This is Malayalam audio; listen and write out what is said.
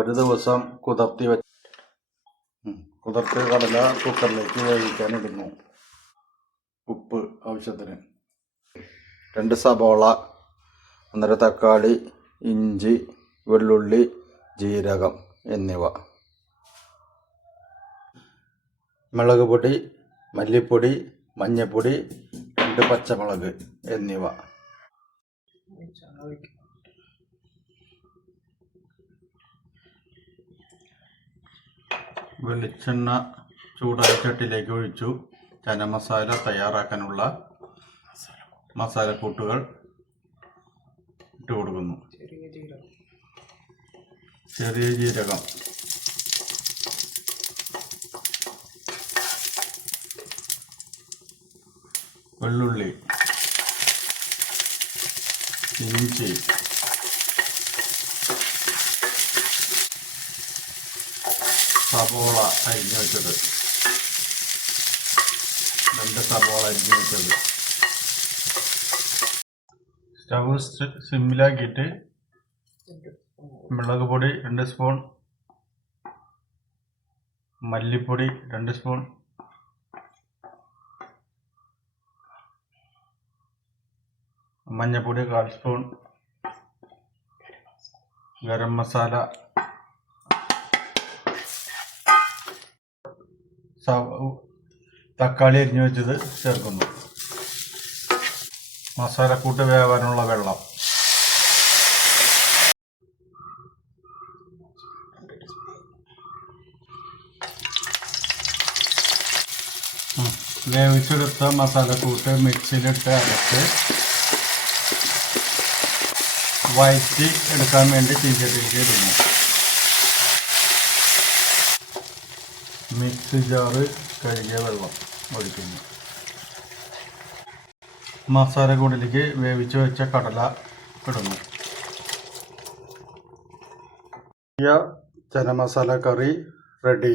ഒരു ദിവസം കുതിർത്തിയ കടല കുക്കറിലേക്ക് വേവിക്കാനിടുന്നു. ഉപ്പ് ആവശ്യത്തിന്, 2 സബോള, 1.5 തക്കാളി, ഇഞ്ചി, വെള്ളുള്ളി, ജീരകം എന്നിവ, മുളക് പൊടി, മല്ലിപ്പൊടി, മഞ്ഞൾപ്പൊടി, 2 പച്ചമുളക് എന്നിവ. വെളിച്ചെണ്ണ ചൂടായ ചട്ടിയിലേക്ക് ഒഴിച്ചു. ചന മസാല തയ്യാറാക്കാനുള്ള മസാലക്കൂട്ടുകൾ ഇട്ട് കൊടുക്കുന്നു. ചെറിയ ജീരകം, വെള്ളുള്ളി, ഇഞ്ചി, സബോള അരിഞ്ഞു വെച്ചത്, 2 സബോള അരിഞ്ഞു വെച്ചത്. സ്റ്റവ് സിമ്മിലാക്കിയിട്ട് മുളക് പൊടി 2 സ്പൂൺ, മല്ലിപ്പൊടി 2 സ്പൂൺ, മഞ്ഞൾപ്പൊടി 1/4 സ്പൂൺ, ഗരം മസാല, തക്കാളി അരിഞ്ഞു വെച്ചത് ചേർക്കുന്നു. മസാലക്കൂട്ട് വേവാനുള്ള വെള്ളം, വേവിച്ചെടുത്ത മസാലക്കൂട്ട് മിക്സിയിലിട്ട് അരച്ച് വഴറ്റി എടുക്കാൻ വേണ്ടി ചീഞ്ചട്ടിയിലേക്ക് ഇടുന്നു. മിക്സി ജാറ് കഴുകിയ വെള്ളം ഒഴിക്കുന്നു. മസാലക്കൂട്ടിലേക്ക് വേവിച്ച് വെച്ച കടല ഇടുന്നു. ചന മസാല കറി റെഡി.